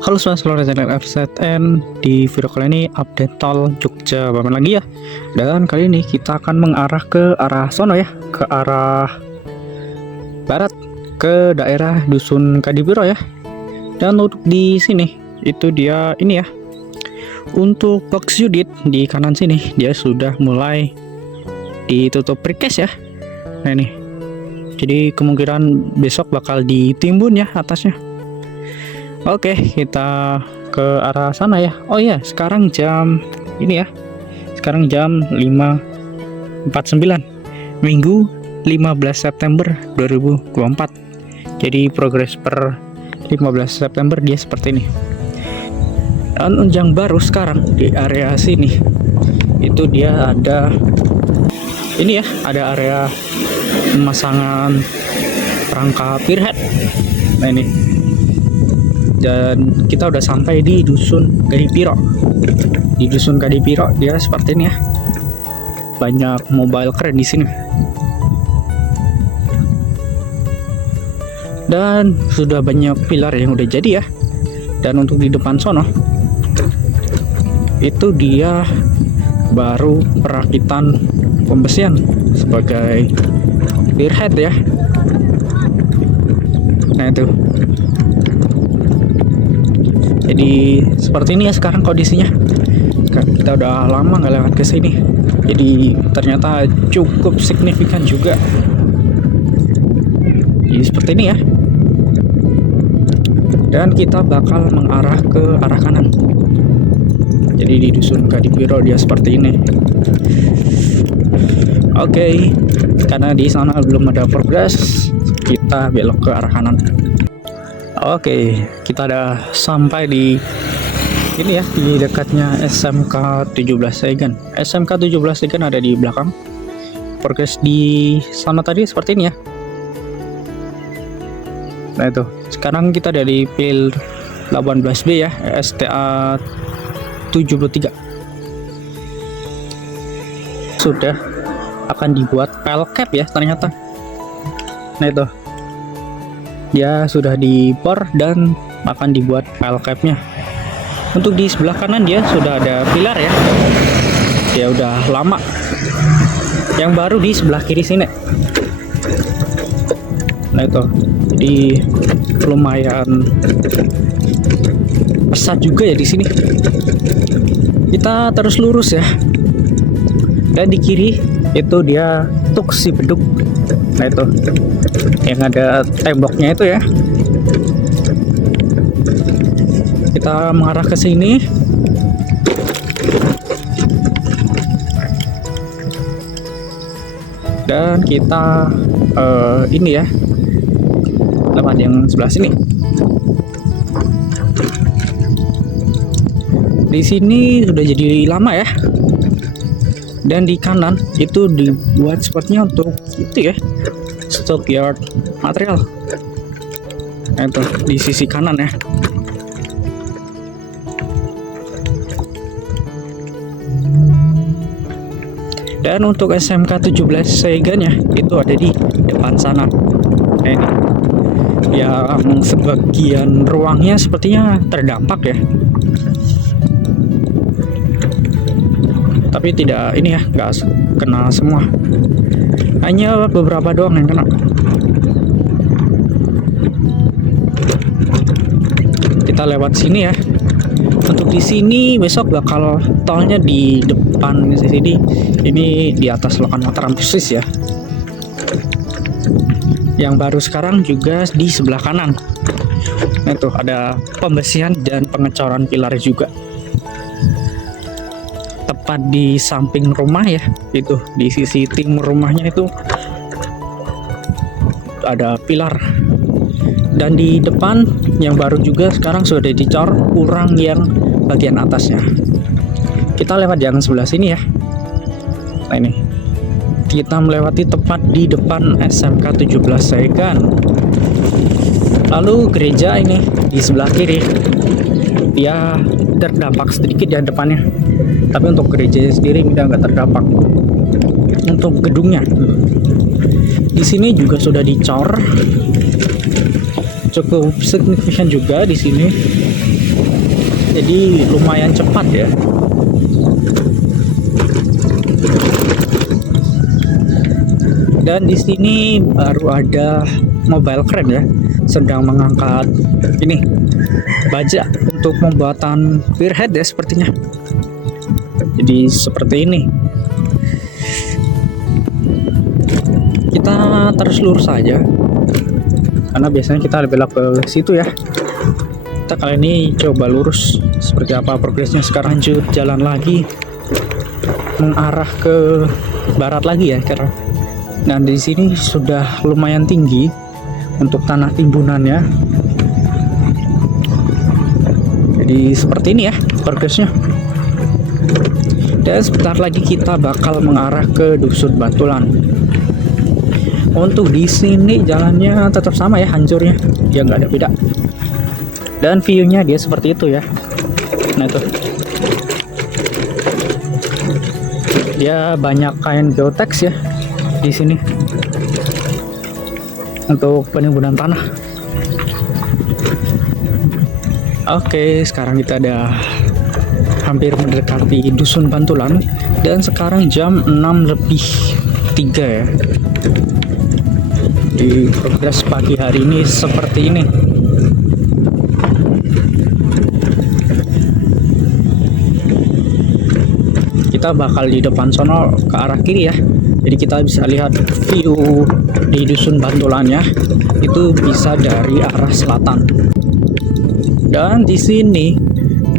Halo semua, selamat datang di FZN. Di video kali ini update tol Jogja Bamen lagi ya. Dan kali ini kita akan mengarah ke arah sono ya, ke arah barat, ke daerah Dusun Kadipiro ya. Dan untuk di sini itu dia ini ya. Untuk box unit di kanan sini dia sudah mulai ditutup precast ya. Nah ini. Jadi kemungkinan besok bakal ditimbun ya atasnya. Oke, kita ke arah sana ya. Oh iya, sekarang jam ini ya. Sekarang jam 5.49 Minggu 15 September 2024. Jadi progres per 15 September dia seperti ini. Dan yang baru sekarang di area sini itu dia ada ini ya, ada area pemasangan perangkap spearhead. Nah ini. Dan kita udah sampai di Dusun Kadipiro. Di Dusun Kadipiro dia seperti ini ya. Banyak mobile keren di sini. Dan sudah banyak pilar yang udah jadi ya. Dan untuk di depan sono itu dia baru perakitan pembesian sebagai spearhead ya. Nah itu. Jadi seperti ini ya sekarang kondisinya. Kita udah lama nggak lewat ke sini. Jadi ternyata cukup signifikan juga. Jadi seperti ini ya. Dan kita bakal mengarah ke arah kanan. Jadi di Dusun Kadipiro dia seperti ini. Oke, karena di sana belum ada progres, kita belok ke arah kanan. Oke, kita udah sampai di ini ya, di dekatnya SMK 17 Saigan. SMK 17 Saigan ada di belakang. Progres di sana tadi seperti ini ya. Nah itu, sekarang kita ada di pil 18B ya, STA 73. Sudah akan dibuat pel cap ya ternyata. Nah itu. Dia sudah dibor dan akan dibuat pel capnya. Untuk di sebelah kanan dia sudah ada pilar ya. Dia udah lama. Yang baru di sebelah kiri sini. Nah itu. Jadi lumayan pesat juga ya di sini. Kita terus lurus ya. Dan di kiri itu dia tuksi beduk. Nah itu yang ada temboknya itu ya. Kita mengarah ke sini. Dan kita ini ya, lewat yang sebelah sini. Di sini sudah jadi lama ya. Dan di kanan itu dibuat spotnya untuk itu ya, stockyard material. Nah itu di sisi kanan ya. Dan untuk SMK 17 Saigan ya itu ada di depan sana. Nah ini yang sebagian ruangnya sepertinya terdampak ya. Tapi tidak ini ya, nggak kena semua, hanya beberapa doang yang kena. Kita lewat sini ya. Untuk di sini besok bakal tolnya di depan sini, ini di atas lokan Mataram persis ya. Yang baru sekarang juga di sebelah kanan. Nah, itu ada pembesian dan pengecoran pilar juga. Tepat di samping rumah ya, itu di sisi timur rumahnya itu ada pilar. Dan di depan yang baru juga sekarang sudah dicor, kurang yang bagian atasnya. Kita lewat yang sebelah sini ya. Nah ini kita melewati tepat di depan SMK 17 Saigan. Lalu gereja ini di sebelah kiri dia terdampak sedikit di depannya. Tapi untuk gereja sendiri kita nggak terdampak. Untuk gedungnya di sini juga sudah dicor, cukup signifikan juga di sini. jadi lumayan cepat ya. Dan di sini baru ada mobile crane ya, sedang mengangkat ini baja untuk pembuatan spearhead ya sepertinya. Jadi seperti ini. Kita terus lurus saja, karena biasanya kita belok ke situ ya. Kita kali ini coba lurus. Seperti apa progresnya sekarang, lanjut jalan lagi mengarah ke barat lagi ya, karena dan di sini sudah lumayan tinggi untuk tanah timbunannya. Jadi seperti ini ya progresnya. Dan sebentar lagi kita bakal mengarah ke Dusun Bantulan. Untuk di sini jalannya tetap sama ya, hancurnya ya, nggak ada beda. Dan view-nya dia seperti itu ya. Nah itu, dia banyak kain geotex ya di sini untuk penimbunan tanah. Oke, sekarang kita ada hampir mendekati Dusun Bantulan dan sekarang jam 6:03 ya. Di progres pagi hari ini seperti ini. Kita bakal di depan sono ke arah kiri ya. Jadi kita bisa lihat view di Dusun Bantulannya itu bisa dari arah selatan. Dan di sini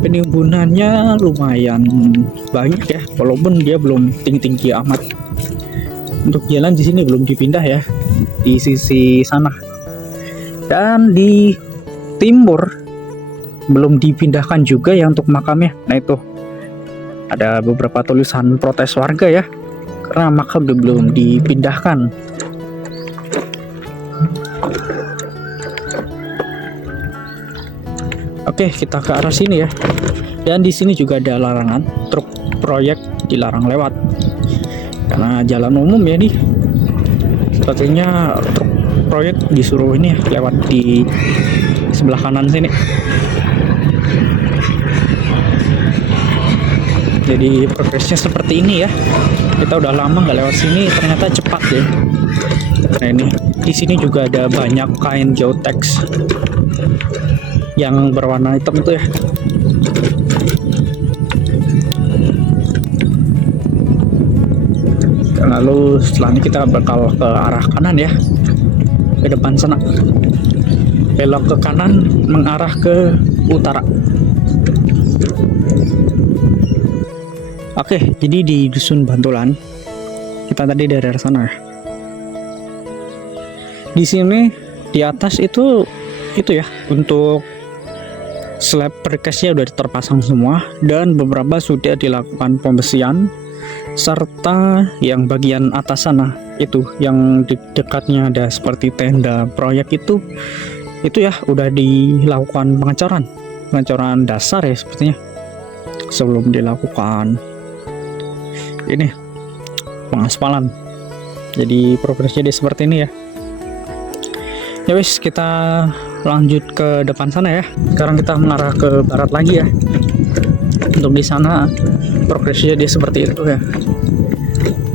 penimbunannya lumayan banyak ya, walaupun dia belum tinggi-tinggi amat. Untuk jalan di sini belum dipindah ya, di sisi sana. Dan di timur belum dipindahkan juga ya untuk makamnya. Nah itu ada beberapa tulisan protes warga ya, karena makam belum dipindahkan. Oke, kita ke arah sini ya. Dan di sini juga ada larangan truk proyek dilarang lewat, karena jalan umum ya nih. Sepertinya truk proyek disuruh ini ya, lewat di sebelah kanan sini. Jadi progresnya seperti ini ya. Kita udah lama nggak lewat sini, ternyata cepat ya. Nah ini, di sini juga ada banyak kain geotex yang berwarna hitam itu ya. Lalu setelah ini kita bakal ke arah kanan ya, ke depan sana, belok ke kanan mengarah ke utara. Oke, jadi di Dusun Bantulan kita tadi dari arah sana ya. Di sini di atas itu ya, untuk slab precastnya udah terpasang semua dan beberapa sudah dilakukan pembersihan, serta yang bagian atas sana itu yang di dekatnya ada seperti tenda proyek itu ya udah dilakukan pengecoran dasar ya sepertinya sebelum dilakukan ini pengaspalan. Jadi progresnya dia seperti ini ya. Ya wis, kita lanjut ke depan sana ya. Sekarang kita mengarah ke barat lagi ya. Untuk di sana progresnya dia seperti itu ya.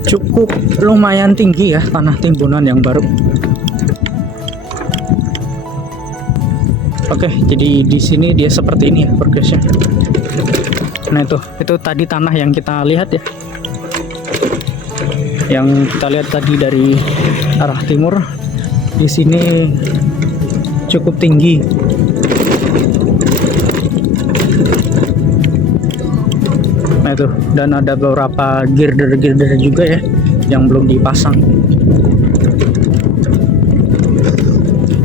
Cukup lumayan tinggi ya tanah timbunan yang baru. Oke, jadi di sini dia seperti ini ya progresnya. Nah itu tadi tanah yang kita lihat ya. Yang kita lihat tadi dari arah timur, di sini cukup tinggi. Nah itu, dan ada beberapa girder juga ya yang belum dipasang.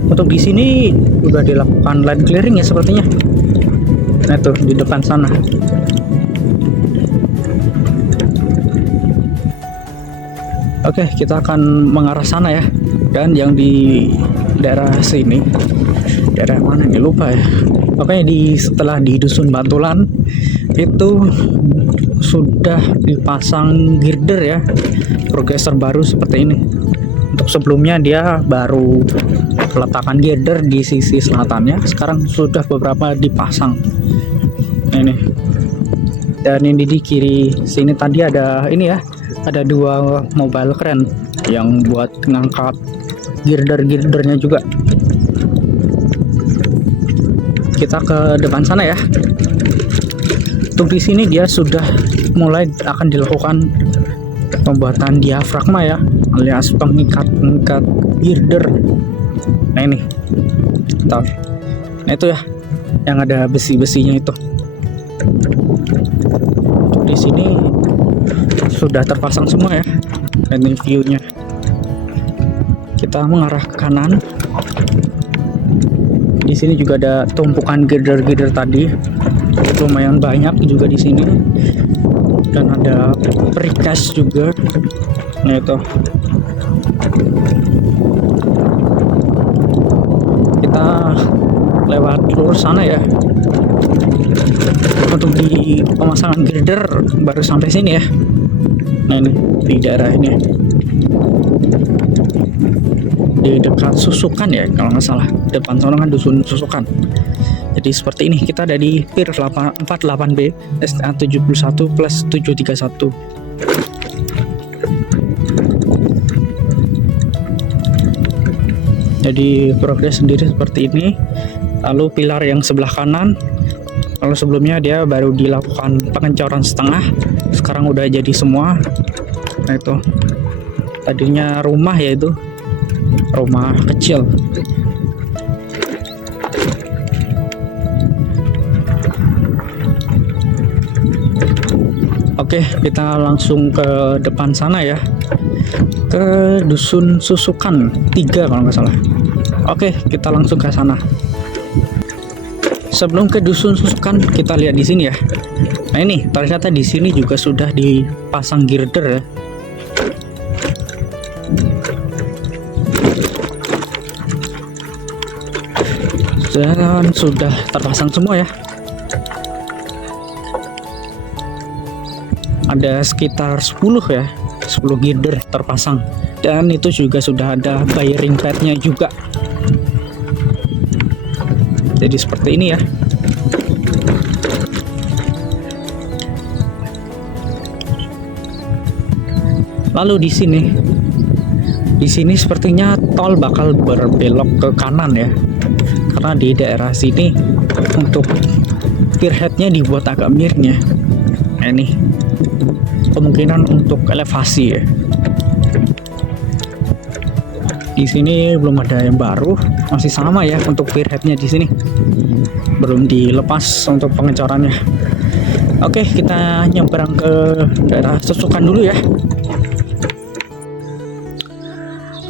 Untuk di sini sudah dilakukan land clearing ya sepertinya. Nah itu di depan sana. Oke, kita akan mengarah sana ya. Dan yang di daerah sini, daerah mana nih lupa ya. Oke, setelah di Dusun Bantulan itu sudah dipasang girder ya, progres terbaru seperti ini. Untuk sebelumnya dia baru peletakan girder di sisi selatannya, sekarang sudah beberapa dipasang. Nah, ini. Dan ini di kiri sini tadi ada ini ya, ada dua mobile crane yang buat ngangkat girder-girdernya juga. Kita ke depan sana ya. Untuk di sini dia sudah mulai akan dilakukan pembuatan diafragma ya, alias pengikat-pengikat girder. Nah ini, bentar. Nah itu ya, yang ada besi-besinya itu. Untuk di sini sudah terpasang semua ya. Dan ini view-nya. Kita mengarah ke kanan. Di sini juga ada tumpukan girder-girder tadi, lumayan banyak juga di sini, dan ada precast juga. Nah itu, kita lewat lurus sana ya. Untuk di pemasangan girder baru sampai sini ya. Nah ini di daerah ini, di dekat Susukan ya kalau nggak salah, depan sana kan dusun Susukan. Jadi seperti ini, kita ada di Pier 48B STA 71 plus 731. Jadi progres sendiri seperti ini. Lalu pilar yang sebelah kanan, lalu sebelumnya dia baru dilakukan pengencoran setengah, sekarang udah jadi semua. Nah itu, tadinya rumah, yaitu rumah kecil. Oke, kita langsung ke depan sana ya, ke dusun Susukan 3 kalau nggak salah. Oke, kita langsung ke sana. Sebelum ke dusun Susukan, kita lihat di sini ya. Nah ini, ternyata di sini juga sudah dipasang girder ya. Dan sudah terpasang semua ya. Ada sekitar 10 ya, 10 girder terpasang, dan itu juga sudah ada bearing padnya juga. Jadi seperti ini ya. Lalu di sini sepertinya tol bakal berbelok ke kanan ya, karena di daerah sini untuk pierheadnya dibuat agak miring ya. Nah, ini kemungkinan untuk elevasi ya. Di sini belum ada yang baru, masih sama ya untuk pierheadnya di sini. Belum dilepas untuk pengecorannya. Oke, kita nyebrang ke daerah Susukan dulu ya.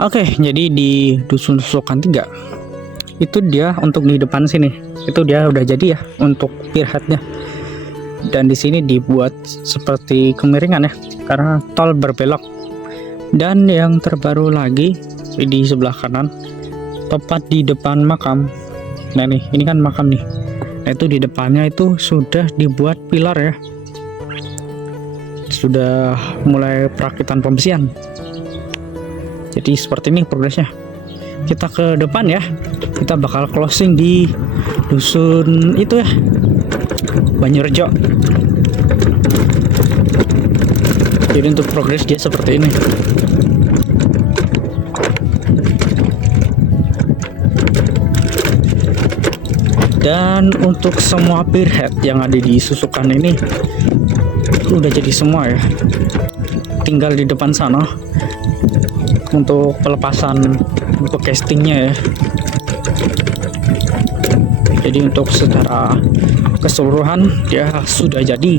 Oke, jadi di dusun Susukan 3 itu dia untuk di depan sini, itu dia udah jadi ya untuk pierheadnya. Dan di sini dibuat seperti kemiringan ya, karena tol berbelok. Dan yang terbaru lagi di sebelah kanan, tepat di depan makam. Nah nih, ini kan makam nih. Nah itu di depannya itu sudah dibuat pilar ya. Sudah mulai perakitan pembesian. Jadi seperti ini progresnya. Kita ke depan ya. Kita bakal closing di dusun itu ya, Banyurejo. Jadi untuk progres dia seperti ini. Dan untuk semua pierhead yang ada di Susukan ini udah jadi semua ya. Tinggal di depan sana untuk pelepasan untuk castingnya ya. Jadi untuk secara keseluruhan dia sudah jadi.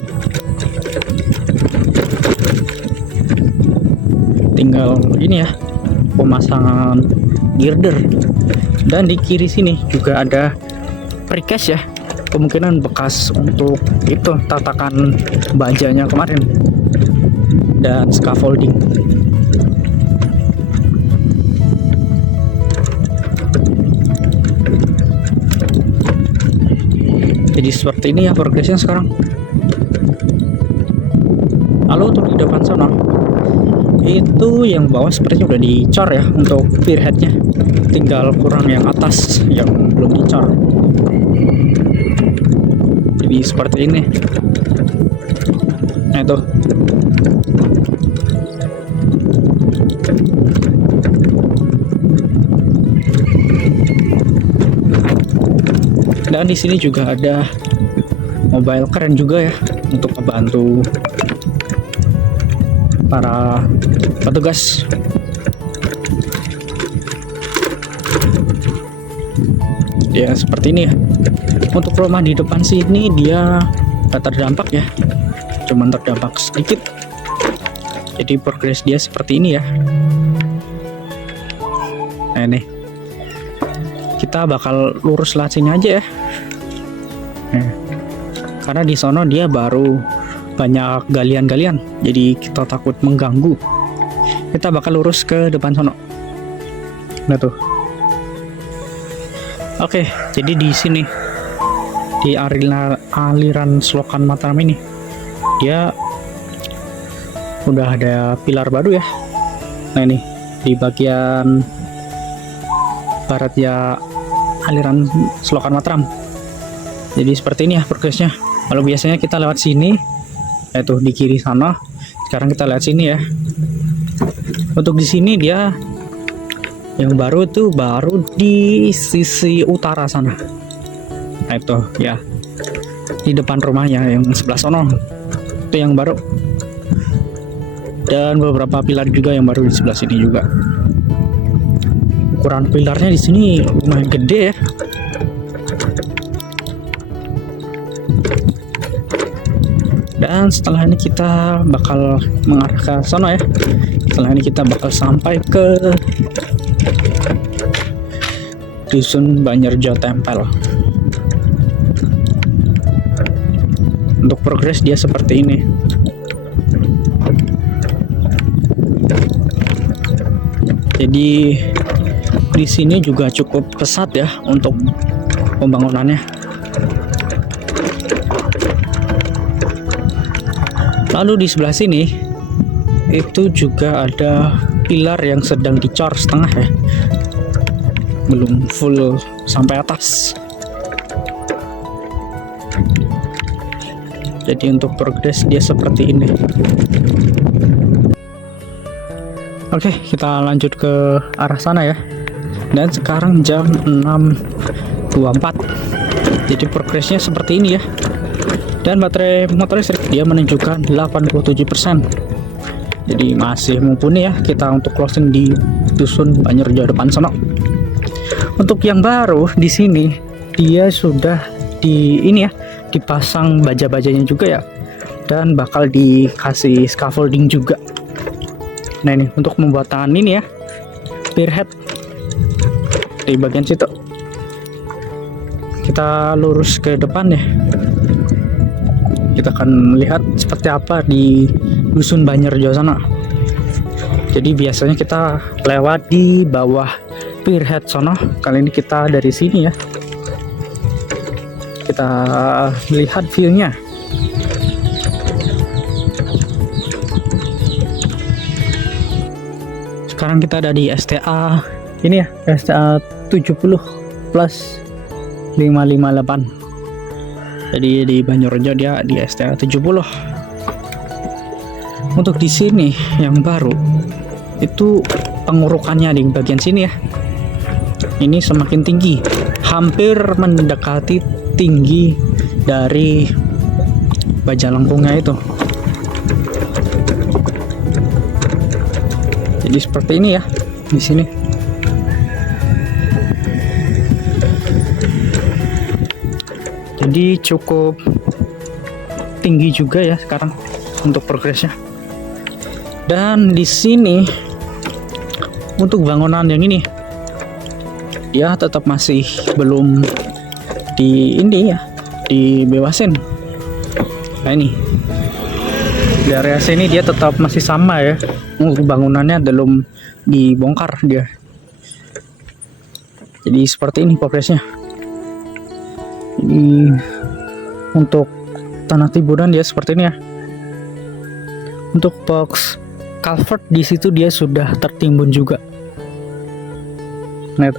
Tinggal ini ya, pemasangan girder. Dan di kiri sini juga ada precast ya, kemungkinan bekas untuk itu tatakan bajanya kemarin, dan scaffolding. Jadi seperti ini ya progresnya sekarang. Lalu untuk di depan sana itu yang bawah sepertinya udah dicor ya untuk pierheadnya, tinggal kurang yang atas yang belum dicor. Jadi Jadi seperti ini. Nah itu. Dan di sini juga ada mobile keren juga ya untuk membantu para petugas. Ya seperti ini ya. Untuk rumah di depan sini dia tak terdampak ya, cuman terdampak sedikit. Jadi progres dia seperti ini ya. Nah ini kita bakal lurus lewat sini aja ya. Nah, karena di sono dia baru banyak galian-galian, jadi kita takut mengganggu. Kita bakal lurus ke depan sono. Nah tuh. Oke, jadi di sini di aliran Selokan Mataram ini dia udah ada pilar baru ya. Nah ini di bagian barat ya aliran Selokan Mataram. Jadi seperti ini ya progresnya. Kalau biasanya kita lewat sini, yaitu di kiri sana. Sekarang kita lihat sini ya. Untuk di sini dia yang baru itu baru di sisi utara sana. Nah itu ya, di depan rumahnya yang sebelah sono itu yang baru. Dan beberapa pilar juga yang baru di sebelah sini juga. Ukuran pilarnya di sini lumayan gede ya. Dan setelah ini kita bakal mengarah ke sana ya. Setelah ini kita bakal sampai ke Dusun Banjarjo Tempel. Untuk progres dia seperti ini. Jadi di sini juga cukup pesat ya untuk pembangunannya. Lalu di sebelah sini itu juga ada pilar yang sedang dicor setengah ya, belum full sampai atas. Jadi untuk progres dia seperti ini. Oke, kita lanjut ke arah sana ya. Dan sekarang jam 6.24. Jadi progresnya seperti ini ya. Dan baterai motor listrik dia menunjukkan 87%. Jadi masih mumpuni ya kita untuk closing di Dusun Banjarjo depan sana. Untuk yang baru di sini dia sudah di ini ya, dipasang baja-bajanya juga ya, dan bakal dikasih scaffolding juga. Nah ini untuk membuat tangan ini ya, spearhead di bagian situ. Kita lurus ke depan ya. Kita akan melihat seperti apa di Dusun Banjarjo sana. Jadi biasanya kita lewat di bawah spearhead sana. Kali ini kita dari sini ya. Kita lihat view-nya. Sekarang kita ada di STA ini ya, STA 70 plus 558. Jadi di Banjarjo dia di STA 70. Untuk di sini yang baru itu pengurukannya di bagian sini ya. Ini semakin tinggi, hampir mendekati tinggi dari baja lengkungnya itu. Jadi seperti ini ya di sini. Jadi cukup tinggi juga ya sekarang untuk progresnya. Dan di sini untuk bangunan yang ini dia tetap masih belum di ini ya, dibebasin. Nah ini di area sini dia tetap masih sama ya, untuk bangunannya belum dibongkar dia. Jadi seperti ini progresnya. Jadi untuk tanah tiburan dia seperti ini ya. Untuk box culvert di situ dia sudah tertimbun juga. Nah itu.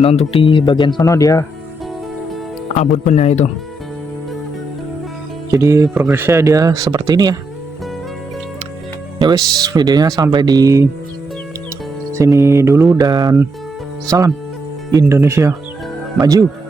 Nah untuk di bagian sana dia abutmennya itu. Jadi progresnya dia seperti ini ya. Ya wes, videonya sampai di sini dulu dan salam Indonesia maju.